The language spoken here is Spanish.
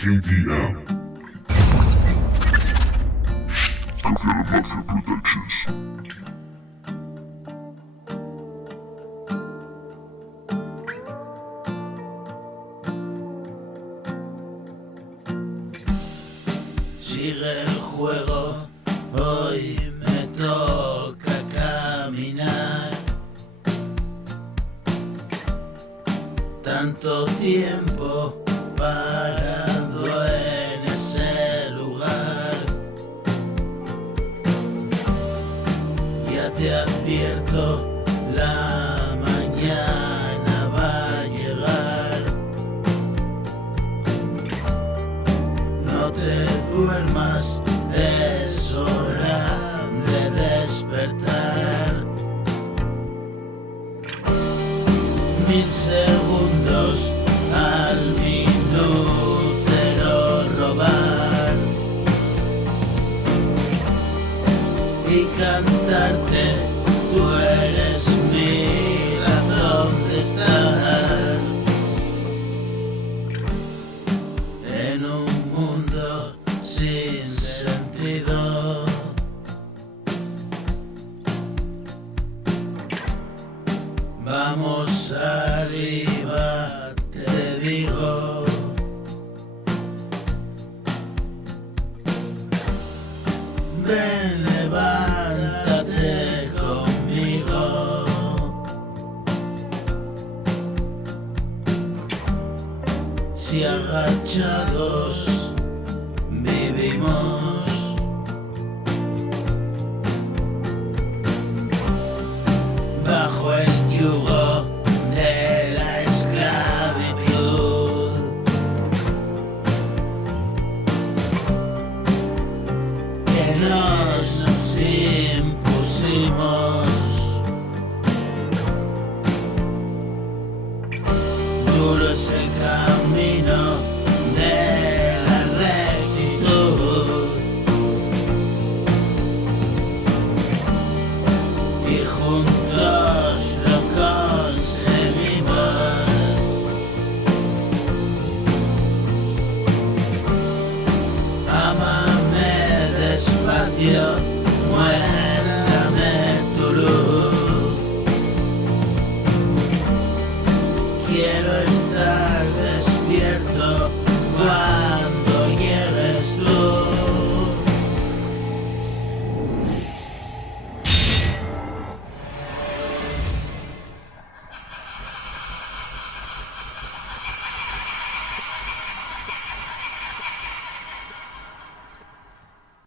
Team DM. Confirm Mafia Productions. Sigue el juego, hoy me toca caminar. Tanto tiempo parado en ese lugar. Ya te advierto, la mañana va a llegar. No te duermas, es hora de despertar. 1000 segundos al minutero robar y cantarte, tú eres mi razón de estar. En un mundo sin sentido, vamos arriba, te digo. Ven, levántate conmigo. Si agachados vivimos, bajo el yugo de la esclavitud, que nos impusimos. Duro es el camino de la rectitud y juntos lo conseguimos. Ámame despacio, muéstrame tu luz. Quiero estar despierto.